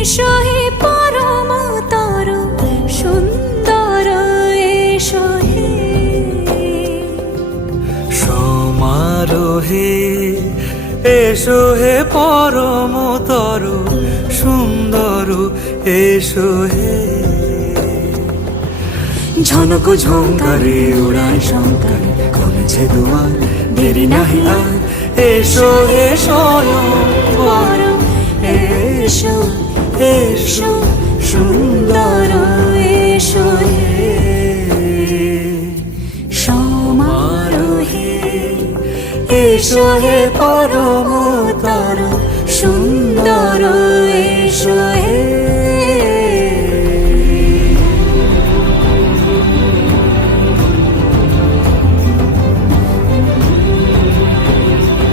এসো হে পরমতর সুন্দর এসো হে সমারোহে এসো হে পরমতর সুন্দর এসো হে ঝনক ঝঙ্কারে উড়ায় শঙ্কার কমেছে দুয়ার দেরি নাহি আর এসো হে স্বয়ং পরম এসো এসো সুন্দর এসো হে সমারোহে এসো হে পরম